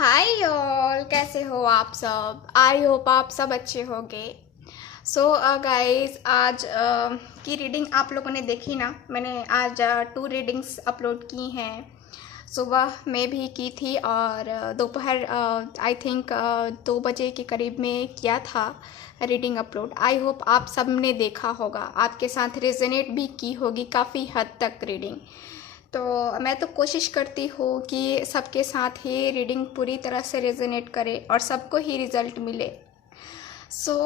Hi all, कैसे हो आप सब। आई होप आप सब अच्छे होंगे। सो गाइस, आज की रीडिंग आप लोगों ने देखी ना। मैंने आज 2 रीडिंग्स अपलोड की हैं। सुबह में भी की थी और दोपहर आई थिंक 2 बजे के करीब में किया था रीडिंग अपलोड। आई होप आप सब ने देखा होगा, आपके साथ रेजोनेट भी की होगी काफ़ी हद तक रीडिंग। तो मैं तो कोशिश करती हूँ कि सबके साथ ही रीडिंग पूरी तरह से रेजोनेट करे और सबको ही रिजल्ट मिले। सो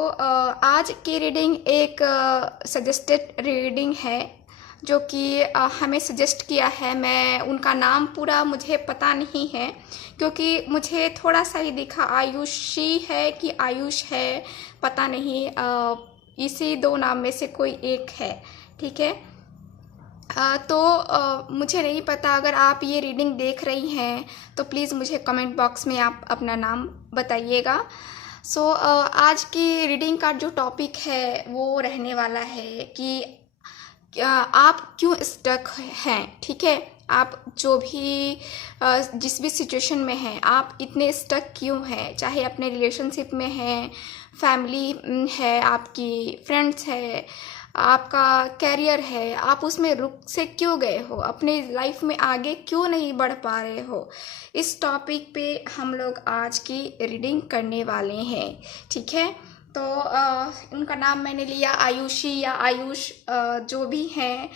आज की रीडिंग एक सजेस्टेड रीडिंग है जो कि हमें सजेस्ट किया है। मैं उनका नाम पूरा मुझे पता नहीं है क्योंकि मुझे थोड़ा सा ही दिखा। आयुषी है कि आयुष है पता नहीं, इसी 2 नाम में से कोई एक है, ठीक है। मुझे नहीं पता। अगर आप ये रीडिंग देख रही हैं तो प्लीज़ मुझे कमेंट बॉक्स में आप अपना नाम बताइएगा। आज की रीडिंग का जो टॉपिक है वो रहने वाला है कि आप क्यों स्टक हैं, ठीक है। आप जो भी जिस भी सिचुएशन में हैं, आप इतने स्टक क्यों हैं, चाहे अपने रिलेशनशिप में हैं, फैमिली है आपकी, फ्रेंड्स है, आपका कैरियर है, आप उसमें रुक से क्यों गए हो, अपने लाइफ में आगे क्यों नहीं बढ़ पा रहे हो। इस टॉपिक पे हम लोग आज की रीडिंग करने वाले हैं, ठीक है। तो उनका नाम मैंने लिया आयुषी या आयुष, जो भी हैं।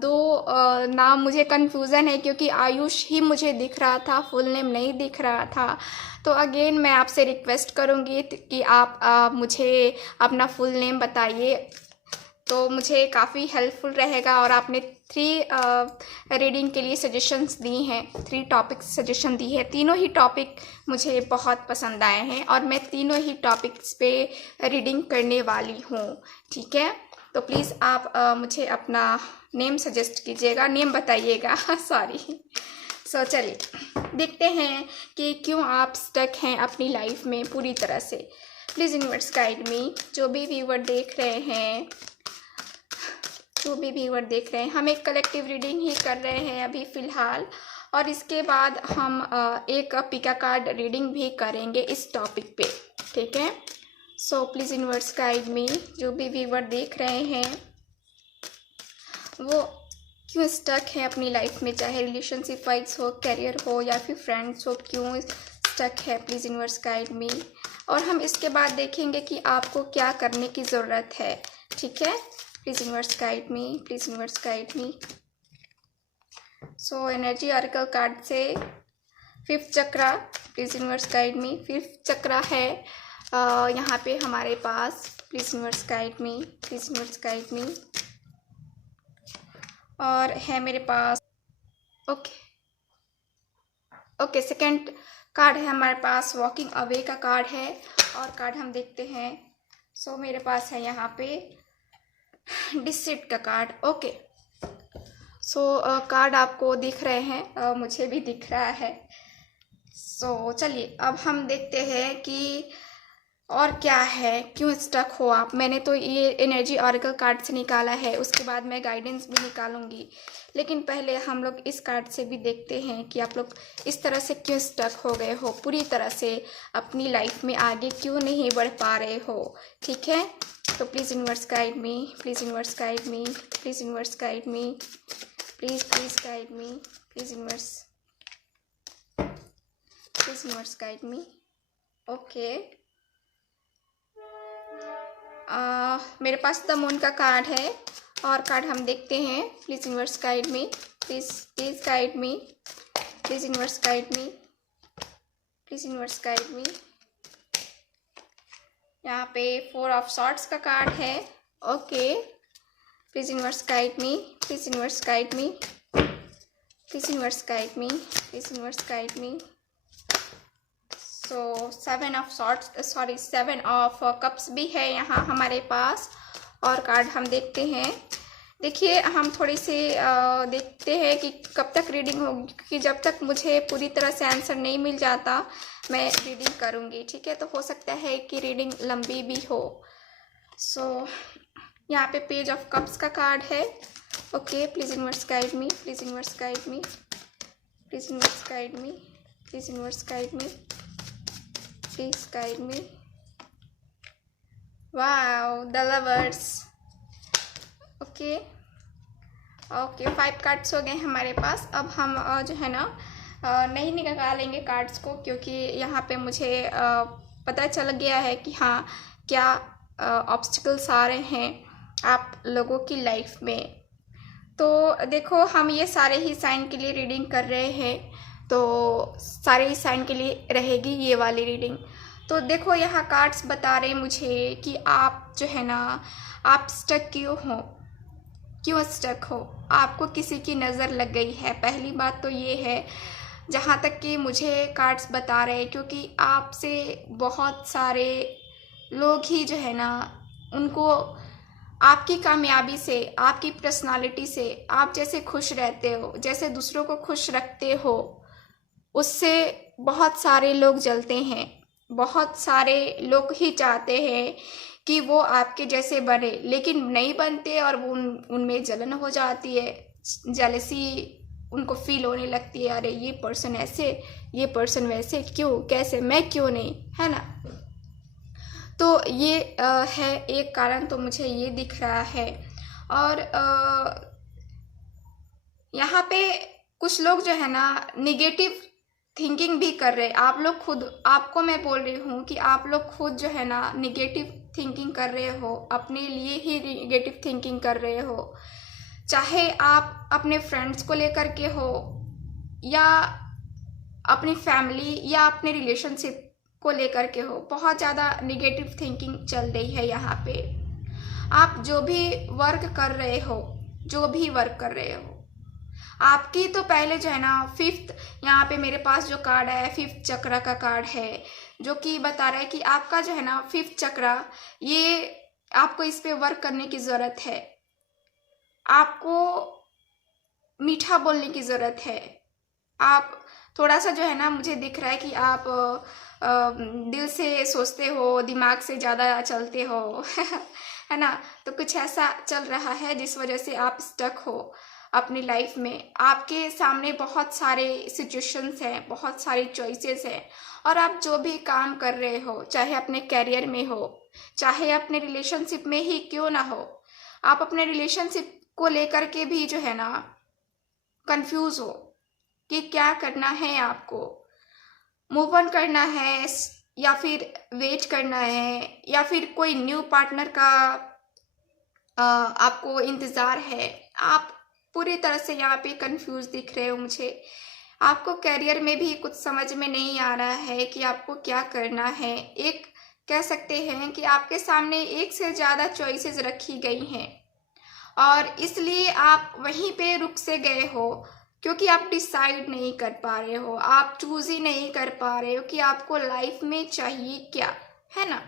2 नाम मुझे कन्फ्यूज़न है क्योंकि आयुष ही मुझे दिख रहा था, फुल नेम नहीं दिख रहा था। तो अगेन मैं आपसे रिक्वेस्ट करूँगी कि आप मुझे अपना फुल नेम बताइए, तो मुझे काफ़ी हेल्पफुल रहेगा। और आपने 3 रीडिंग के लिए सजेशंस दी हैं, 3 टॉपिक सजेशन दी है। तीनों ही टॉपिक मुझे बहुत पसंद आए हैं और मैं तीनों ही टॉपिक्स पे रीडिंग करने वाली हूँ, ठीक है। तो प्लीज़ आप मुझे अपना नेम सजेस्ट कीजिएगा, नेम बताइएगा सॉरी। सो चलिए देखते हैं कि क्यों आप स्टक हैं अपनी लाइफ में पूरी तरह से। प्लीज़ यूनिवर्स गाइड मी। जो भी व्यूअर देख रहे हैं, हम एक कलेक्टिव रीडिंग ही कर रहे हैं अभी फ़िलहाल, और इसके बाद हम एक पिका कार्ड रीडिंग भी करेंगे इस टॉपिक पे, ठीक है। सो प्लीज़ यूनिवर्स गाइड मी। जो भी व्यूअर देख रहे हैं वो क्यों स्टक है अपनी लाइफ में, चाहे रिलेशनशिप वाइज हो, कैरियर हो या फिर फ्रेंड्स हो, क्यों स्टक है, प्लीज़ यूनिवर्स गाइड मी। और हम इसके बाद देखेंगे कि आपको क्या करने की ज़रूरत है, ठीक है। Please universe guide me, please universe guide me. So energy oracle card से 5th chakra, please universe guide me. 5th chakra है यहाँ पे हमारे पास। Please universe guide me, please universe guide me. और है मेरे पास ओके 2nd कार्ड है हमारे पास, वॉकिंग अवे का कार्ड है। और कार्ड हम देखते हैं। सो मेरे पास है यहाँ पे डिसिट का कार्ड। ओके सो कार्ड आपको दिख रहे हैं, मुझे भी दिख रहा है। सो चलिए अब हम देखते हैं कि और क्या है, क्यों स्टक हो आप। मैंने तो ये एनर्जी ऑरेकल कार्ड से निकाला है, उसके बाद मैं गाइडेंस भी निकालूंगी, लेकिन पहले हम लोग इस कार्ड से भी देखते हैं कि आप लोग इस तरह से क्यों स्टक हो गए हो, पूरी तरह से अपनी लाइफ में आगे क्यों नहीं बढ़ पा रहे हो, ठीक है। तो please universe guide me, please universe guide me, please universe guide me, please guide me, please universe guide me. Okay मेरे पास द मून का कार्ड है और कार्ड हम देखते हैं। Please universe guide me, please guide me, please universe guide me, please universe guide मी। यहाँ पे 4 of swords का कार्ड है। Okay please universe guide me, please universe guide me, please universe guide me, please universe guide me. So 7 of cups भी है यहाँ हमारे पास। और card हम देखते हैं। देखिए हम थोड़ी सी देखते हैं कि कब तक रीडिंग होगी, क्योंकि जब तक मुझे पूरी तरह से आंसर नहीं मिल जाता मैं रीडिंग करूँगी, ठीक है। तो हो सकता है कि रीडिंग लंबी भी हो। सो यहाँ पे पेज ऑफ कप्स का कार्ड है। Okay please universe guide me, please universe guide me, please universe guide me, please universe guide me, please guide me. Wow, the lovers. Okay okay, 5 cards हो गए हमारे पास। अब हम जो है ना नहीं निकालेंगे कार्ड्स को, क्योंकि यहाँ पे मुझे पता चल गया है कि हाँ क्या ऑब्स्टिकल्स आ रहे हैं आप लोगों की लाइफ में। तो देखो, हम ये सारे ही साइन के लिए रीडिंग कर रहे हैं, तो सारे ही साइन के लिए रहेगी ये वाली रीडिंग। तो देखो, यहाँ कार्ड्स बता रहे मुझे कि आप जो है ना, आप स्टक क्यों स्टक हो, आपको किसी की नज़र लग गई है। पहली बात तो ये है, जहाँ तक कि मुझे कार्ड्स बता रहे हैं, क्योंकि आपसे बहुत सारे लोग ही जो है ना, उनको आपकी कामयाबी से, आपकी पर्सनालिटी से, आप जैसे खुश रहते हो, जैसे दूसरों को खुश रखते हो, उससे बहुत सारे लोग जलते हैं। बहुत सारे लोग ही चाहते हैं कि वो आपके जैसे बने, लेकिन नहीं बनते और वो उनमें जलन हो जाती है, जेलसी उनको फील होने लगती है। अरे ये पर्सन ऐसे, ये पर्सन वैसे, क्यों, कैसे, मैं क्यों नहीं, है ना। तो ये है एक कारण, तो मुझे ये दिख रहा है। और यहाँ पे कुछ लोग जो है ना निगेटिव थिंकिंग भी कर रहे हैं। आप लोग खुद, आपको मैं बोल रही हूँ कि आप लोग खुद जो है ना निगेटिव थिंकिंग कर रहे हो, अपने लिए ही निगेटिव थिंकिंग कर रहे हो। चाहे आप अपने फ्रेंड्स को लेकर के हो, या अपनी फैमिली, या अपने रिलेशनशिप को लेकर के हो, बहुत ज़्यादा निगेटिव थिंकिंग चल रही है यहाँ पे। आप जो भी वर्क कर रहे हो, आपकी तो पहले जो है ना 5th, यहाँ पे मेरे पास जो कार्ड है 5th चक्र का कार्ड है, जो कि बता रहा है कि आपका जो है ना 5th चक्र, ये आपको इस पे वर्क करने की ज़रूरत है। आपको मीठा बोलने की ज़रूरत है। आप थोड़ा सा जो है ना, मुझे दिख रहा है कि आप दिल से सोचते हो, दिमाग से ज़्यादा चलते हो है ना। तो कुछ ऐसा चल रहा है जिस वजह से आप स्टक हो अपनी लाइफ में। आपके सामने बहुत सारे सिचुएशंस हैं, बहुत सारी चॉइसेस हैं, और आप जो भी काम कर रहे हो, चाहे अपने कैरियर में हो, चाहे अपने रिलेशनशिप में ही क्यों ना हो, आप अपने रिलेशनशिप को लेकर के भी जो है ना कंफ्यूज हो कि क्या करना है। आपको मूव ऑन करना है, या फिर वेट करना है, या फिर कोई न्यू पार्टनर का आपको इंतज़ार है। आप पूरी तरह से यहाँ पे कंफ्यूज दिख रहे हो मुझे। आपको करियर में भी कुछ समझ में नहीं आ रहा है कि आपको क्या करना है। एक कह सकते हैं कि आपके सामने एक से ज़्यादा चॉइसेस रखी गई हैं, और इसलिए आप वहीं पे रुक से गए हो, क्योंकि आप डिसाइड नहीं कर पा रहे हो, आप चूज ही नहीं कर पा रहे हो कि आपको लाइफ में चाहिए क्या, है ना।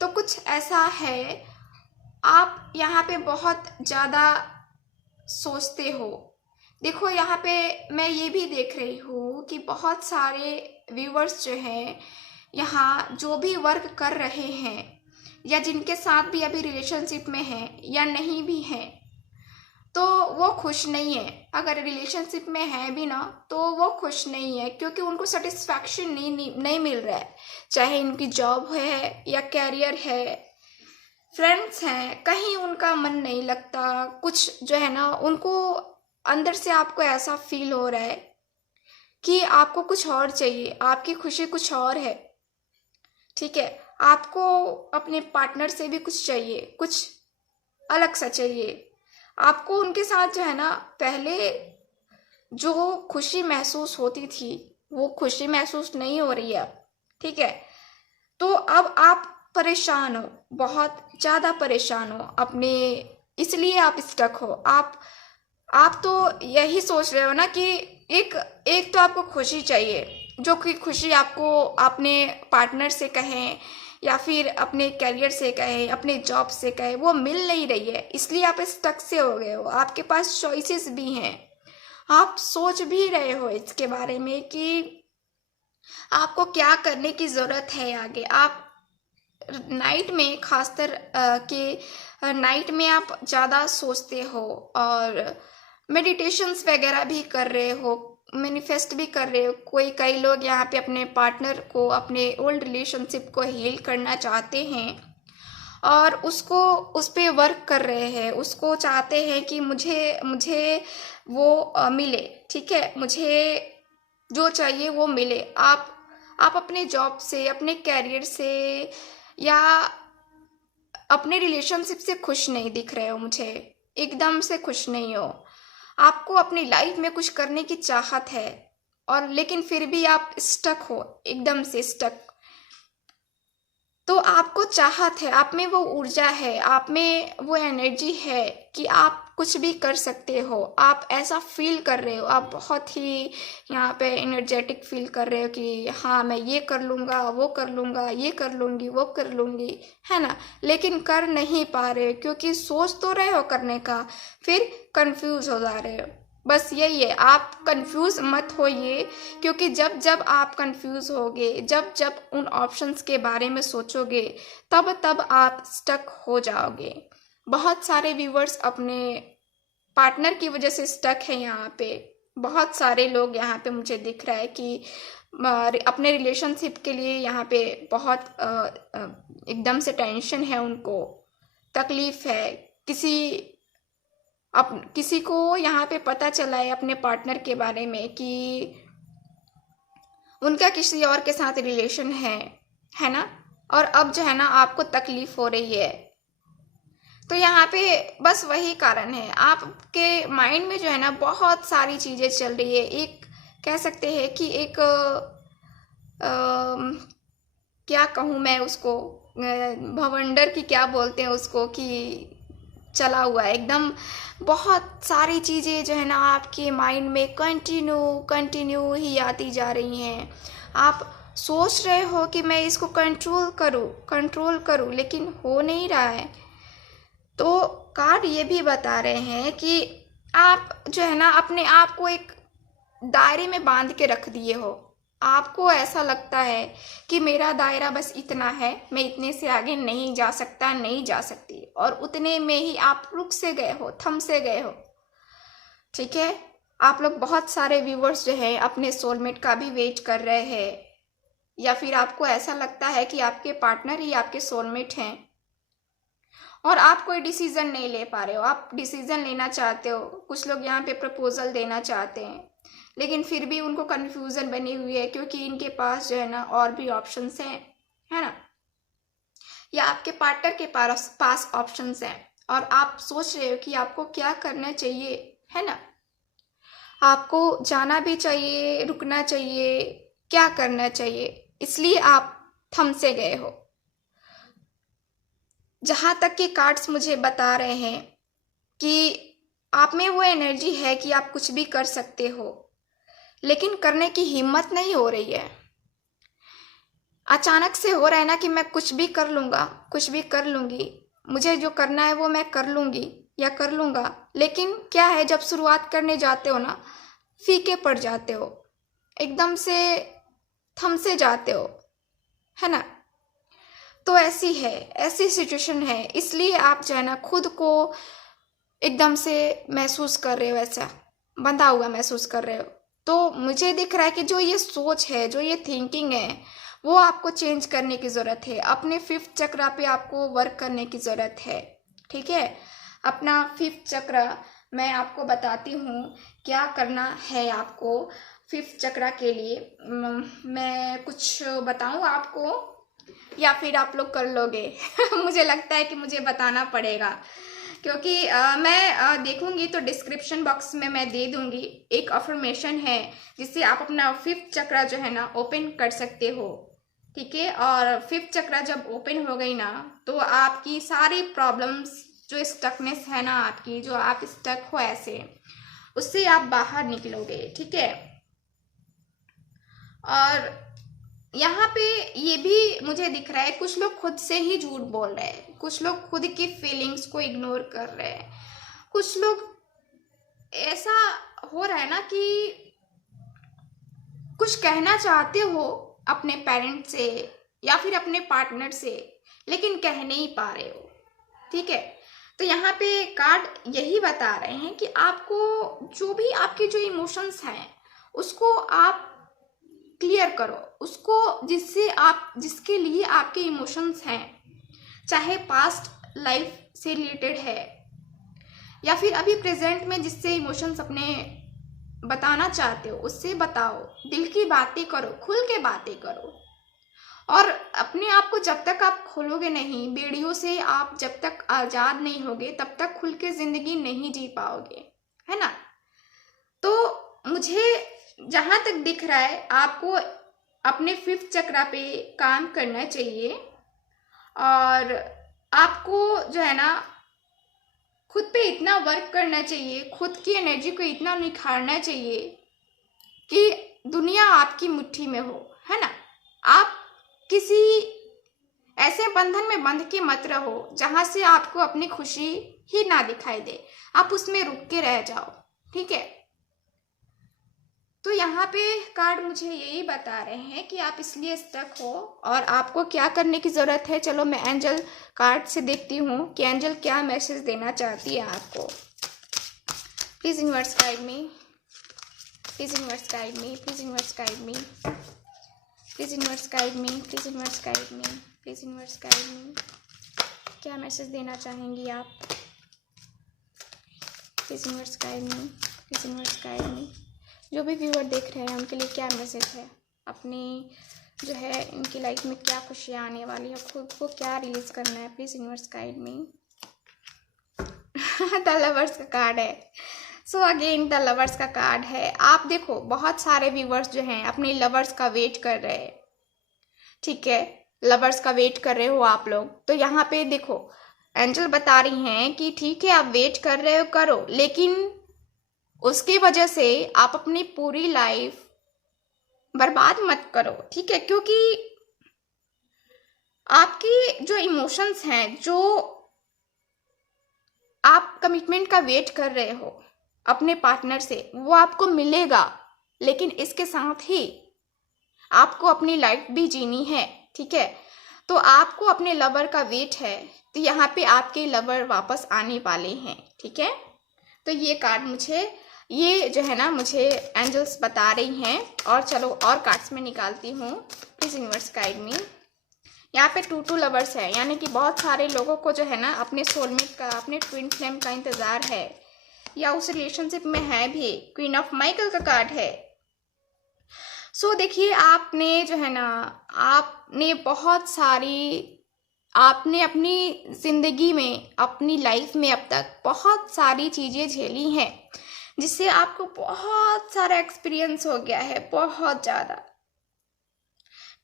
तो कुछ ऐसा है, आप यहाँ पे बहुत ज़्यादा सोचते हो। देखो, यहाँ पे मैं ये भी देख रही हूँ कि बहुत सारे व्यूवर्स जो हैं यहाँ, जो भी वर्क कर रहे हैं, या जिनके साथ भी अभी रिलेशनशिप में हैं या नहीं भी हैं, तो वो खुश नहीं है। अगर रिलेशनशिप में है भी ना, तो वो खुश नहीं है, क्योंकि उनको सेटिस्फैक्शन नहीं मिल रहा है। चाहे इनकी जॉब है या कैरियर है, फ्रेंड्स हैं, कहीं उनका मन नहीं लगता। कुछ जो है ना, उनको अंदर से आपको ऐसा फील हो रहा है कि आपको कुछ और चाहिए, आपकी खुशी कुछ और है, ठीक है। आपको अपने पार्टनर से भी कुछ चाहिए, कुछ अलग सा चाहिए। आपको उनके साथ जो है ना, पहले जो खुशी महसूस होती थी, वो खुशी महसूस नहीं हो रही है, ठीक है। तो अब आप परेशान हो, बहुत ज़्यादा परेशान हो अपने, इसलिए आप स्टक हो। आप तो यही सोच रहे हो ना कि एक तो आपको खुशी चाहिए, जो कि खुशी आपको अपने पार्टनर से कहें, या फिर अपने कैरियर से कहें, अपने जॉब से कहें, वो मिल नहीं रही है, इसलिए आप स्टक से हो गए हो। आपके पास चॉइसेस भी हैं, आप सोच भी रहे हो इसके बारे में कि आपको क्या करने की ज़रूरत है आगे। आप नाइट में, खासकर के नाइट में आप ज़्यादा सोचते हो, और मेडिटेशंस वगैरह भी कर रहे हो, मैनिफेस्ट भी कर रहे हो। कई लोग यहाँ पे अपने पार्टनर को, अपने ओल्ड रिलेशनशिप को हील करना चाहते हैं और उस पे वर्क कर रहे हैं। उसको चाहते हैं कि मुझे मुझे वो मिले, ठीक है, मुझे जो चाहिए वो मिले। आप अपने जॉब से, अपने कैरियर से या अपने रिलेशनशिप से खुश नहीं दिख रहे हो, मुझे एकदम से खुश नहीं हो। आपको अपनी लाइफ में कुछ करने की चाहत है और लेकिन फिर भी आप स्टक हो, एकदम से स्टक। तो आपको चाहत है, आप में वो ऊर्जा है, आप में वो एनर्जी है कि आप कुछ भी कर सकते हो। आप ऐसा फील कर रहे हो, आप बहुत ही यहाँ पे एनर्जेटिक फील कर रहे हो कि हाँ मैं ये कर लूँगा, वो कर लूँगा, ये कर लूँगी, वो कर लूँगी, है ना। लेकिन कर नहीं पा रहे हो क्योंकि सोच तो रहे हो करने का, फिर कंफ्यूज हो जा रहे हो। बस यही है, आप कंफ्यूज मत होइए, क्योंकि जब जब आप कंफ्यूज होगे, जब जब उन ऑप्शंस के बारे में सोचोगे, तब तब आप स्टक हो जाओगे। बहुत सारे व्यूवर्स अपने पार्टनर की वजह से स्टक है यहाँ पे। बहुत सारे लोग यहाँ पे मुझे दिख रहा है कि अपने रिलेशनशिप के लिए यहाँ पे बहुत एकदम से टेंशन है, उनको तकलीफ है। किसी को यहाँ पे पता चला है अपने पार्टनर के बारे में कि उनका किसी और के साथ रिलेशन है ना। और अब जो है ना आपको तकलीफ हो रही है। तो यहाँ पे बस वही कारण है, आपके माइंड में जो है ना बहुत सारी चीज़ें चल रही है। एक कह सकते हैं कि एक क्या कहूँ मैं उसको, भवंडर की क्या बोलते हैं उसको, कि चला हुआ है एकदम। बहुत सारी चीज़ें जो है ना आपके माइंड में कंटिन्यू ही आती जा रही हैं। आप सोच रहे हो कि मैं इसको कंट्रोल करूँ, लेकिन हो नहीं रहा है। तो कार्ड ये भी बता रहे हैं कि आप जो है ना अपने आप को एक दायरे में बांध के रख दिए हो। आपको ऐसा लगता है कि मेरा दायरा बस इतना है, मैं इतने से आगे नहीं जा सकता, नहीं जा सकती, और उतने में ही आप रुक से गए हो, थम से गए हो। ठीक है, आप लोग बहुत सारे व्यूवर्स जो है अपने सोलमेट का भी वेट कर रहे हैं, या फिर आपको ऐसा लगता है कि आपके पार्टनर ही आपके सोलमेट हैं और आप कोई डिसीजन नहीं ले पा रहे हो। आप डिसीजन लेना चाहते हो, कुछ लोग यहाँ पे प्रपोजल देना चाहते हैं, लेकिन फिर भी उनको कन्फ्यूज़न बनी हुई है क्योंकि इनके पास जो है ना और भी ऑप्शंस हैं, है ना, या आपके पार्टनर के पास ऑप्शंस हैं और आप सोच रहे हो कि आपको क्या करना चाहिए, है ना। आपको जाना भी चाहिए, रुकना चाहिए, क्या करना चाहिए, इसलिए आप थम से गए हो। जहाँ तक कि कार्ड्स मुझे बता रहे हैं कि आप में वो एनर्जी है कि आप कुछ भी कर सकते हो, लेकिन करने की हिम्मत नहीं हो रही है। अचानक से हो रहा है ना कि मैं कुछ भी कर लूँगा, कुछ भी कर लूँगी, मुझे जो करना है वो मैं कर लूँगी या कर लूँगा। लेकिन क्या है, जब शुरुआत करने जाते हो ना, फीके पड़ जाते हो, एकदम से थम से जाते हो, है ना। तो ऐसी सिचुएशन है, इसलिए आप जो है ना खुद को एकदम से महसूस कर रहे हो, ऐसा बंधा हुआ महसूस कर रहे हो। तो मुझे दिख रहा है कि जो ये सोच है, जो ये थिंकिंग है, वो आपको चेंज करने की ज़रूरत है। अपने 5th चक्र पे आपको वर्क करने की ज़रूरत है, ठीक है। अपना 5th चक्र मैं आपको बताती हूँ क्या करना है आपको 5th चक्र के लिए। मैं कुछ बताऊँ आपको या फिर आप लोग कर लोगे? मुझे लगता है कि मुझे बताना पड़ेगा, क्योंकि मैं देखूंगी तो डिस्क्रिप्शन बॉक्स में मैं दे दूंगी। एक अफर्मेशन है जिससे आप अपना 5th चक्र जो है ना ओपन कर सकते हो, ठीक है। और 5th चक्र जब ओपन हो गई ना, तो आपकी सारी प्रॉब्लम्स, जो स्टकनेस है ना आपकी, जो आप स्टक हो ऐसे, उससे आप बाहर निकलोगे, ठीक है। और यहाँ पे ये भी मुझे दिख रहा है, कुछ लोग खुद से ही झूठ बोल रहे हैं, कुछ लोग खुद की फीलिंग्स को इग्नोर कर रहे हैं, कुछ लोग ऐसा हो रहा है ना कि कुछ कहना चाहते हो अपने पेरेंट से या फिर अपने पार्टनर से, लेकिन कह नहीं पा रहे हो, ठीक है। तो यहाँ पे कार्ड यही बता रहे हैं कि आपको जो भी आपके जो इमोशंस हैं उसको आप क्लियर करो, उसको जिसके लिए आपके इमोशंस हैं, चाहे पास्ट लाइफ से रिलेटेड है या फिर अभी प्रेजेंट में जिससे इमोशंस अपने बताना चाहते हो उससे बताओ। दिल की बातें करो, खुल के बातें करो। और अपने आप को जब तक आप खोलोगे नहीं, बेड़ियों से आप जब तक आज़ाद नहीं होगे तब तक खुल के ज़िंदगी नहीं जी पाओगे, है ना। तो मुझे जहाँ तक दिख रहा है आपको अपने 5th चक्रा पे काम करना चाहिए और आपको जो है ना खुद पे इतना वर्क करना चाहिए, खुद की एनर्जी को इतना निखारना चाहिए कि दुनिया आपकी मुट्ठी में हो, है ना। आप किसी ऐसे बंधन में बंध के मत रहो जहाँ से आपको अपनी खुशी ही ना दिखाई दे, आप उसमें रुक के रह जाओ, ठीक है। तो यहाँ पे कार्ड मुझे यही बता रहे हैं कि आप इसलिए स्टक हो और आपको क्या करने की ज़रूरत है। चलो मैं एंजल कार्ड से देखती हूँ कि एंजल क्या मैसेज देना चाहती है आपको। Please universe guide me, please universe guide me, please universe guide me, please universe guide me, please universe guide me, please universe guide मी। क्या मैसेज देना चाहेंगी आप? Please universe guide me, please universe guide मी। जो भी viewer देख रहे हैं उनके लिए क्या मैसेज है, अपनी जो है इनकी लाइफ में क्या खुशियाँ आने वाली है, खुद को क्या रिलीज करना है। Please universe guide me. The lovers का कार्ड है। सो अगेन द लवर्स का कार्ड है। आप देखो बहुत सारे व्यूअर्स जो हैं अपने लवर्स का वेट कर रहे हैं, ठीक है, लवर्स का वेट कर रहे हो आप लोग। तो यहाँ पे देखो एंजल बता रही हैं कि ठीक है आप वेट कर रहे हो, करो, लेकिन उसकी वजह से आप अपनी पूरी लाइफ बर्बाद मत करो, ठीक है। क्योंकि आपकी जो इमोशंस हैं, जो आप कमिटमेंट का वेट कर रहे हो अपने पार्टनर से, वो आपको मिलेगा, लेकिन इसके साथ ही आपको अपनी लाइफ भी जीनी है, ठीक है। तो आपको अपने लवर का वेट है, तो यहाँ पे आपके लवर वापस आने वाले हैं, ठीक है। तो ये कार्ड मुझे ये जो है ना मुझे एंजल्स बता रही हैं। और चलो और कार्ड्स में निकालती हूँ। प्लीज़ यूनिवर्स गाइड मी। यहाँ पे 2 लवर्स है, यानी कि बहुत सारे लोगों को जो है ना अपने सोलमेट का, अपने ट्विन फ्लेम का इंतज़ार है या उस रिलेशनशिप में है भी। क्वीन ऑफ माइकल का कार्ड है। सो देखिए आपने जो है ना आपने अपनी ज़िंदगी में, अपनी लाइफ में अब तक बहुत सारी चीज़ें झेली हैं जिससे आपको बहुत सारा एक्सपीरियंस हो गया है, बहुत ज़्यादा,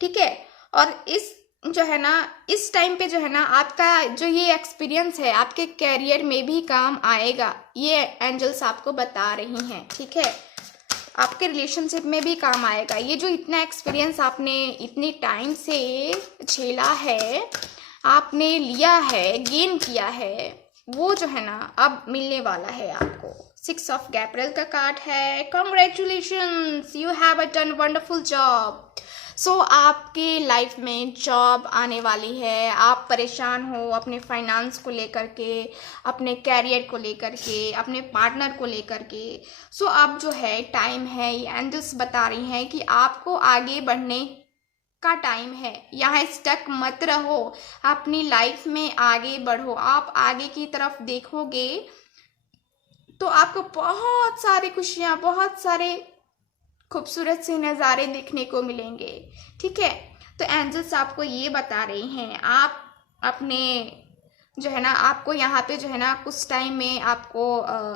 ठीक है। और इस जो है ना इस टाइम पे जो है ना आपका जो ये एक्सपीरियंस है आपके कैरियर में भी काम आएगा, ये एंजल्स आपको बता रही हैं, ठीक है। आपके रिलेशनशिप में भी काम आएगा। ये जो इतना एक्सपीरियंस आपने इतने टाइम से झेला है, आपने लिया है, गेन किया है, वो जो है ना अब मिलने वाला है आपको। 6 ऑफ गैब्रियल का कार्ड है। Congratulations, you have done wonderful job. So आपके लाइफ में जॉब आने वाली है। आप परेशान हो अपने फाइनेंस को लेकर के, अपने कैरियर को लेकर के, अपने पार्टनर को लेकर के। सो अब जो है टाइम है, ये एंजल्स बता रही हैं कि आपको आगे बढ़ने का टाइम है। यहाँ स्टक मत रहो, अपनी लाइफ में आगे बढ़ो। आप आगे की तरफ देखोगे तो आपको बहुत सारी खुशियाँ, बहुत सारे खूबसूरत से नज़ारे देखने को मिलेंगे, ठीक है। तो एंजल्स आपको ये बता रही हैं आप अपने जो है ना आपको यहाँ पे जो है ना कुछ टाइम में आपको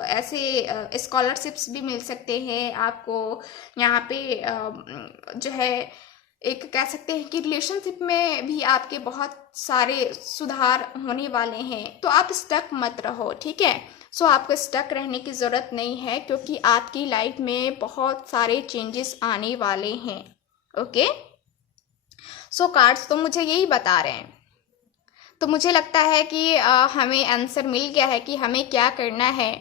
ऐसे स्कॉलरशिप्स भी मिल सकते हैं। आपको यहाँ पे जो है एक कह सकते हैं कि रिलेशनशिप में भी आपके बहुत सारे सुधार होने वाले हैं। तो आप स्टक मत रहो, ठीक है। सो आपको स्टक रहने की ज़रूरत नहीं है, क्योंकि आपकी लाइफ में बहुत सारे चेंजेस आने वाले हैं, ओके। सो कार्ड्स तो मुझे यही बता रहे हैं। तो मुझे लगता है कि हमें आंसर मिल गया है कि हमें क्या करना है,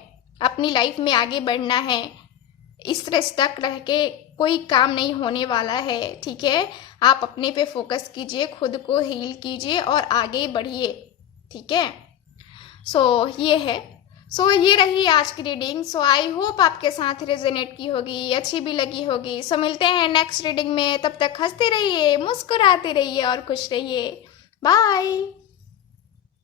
अपनी लाइफ में आगे बढ़ना है। इस तरह स्टक रह के कोई काम नहीं होने वाला है, ठीक है। आप अपने पे फोकस कीजिए, खुद को हील कीजिए और आगे बढ़िए, ठीक है। सो ये है। सो ये रही आज की रीडिंग। सो आई होप आपके साथ रेजोनेट की होगी, अच्छी भी लगी होगी। सो मिलते हैं नेक्स्ट रीडिंग में, तब तक हंसते रहिए, मुस्कुराते रहिए और खुश रहिए। बाय।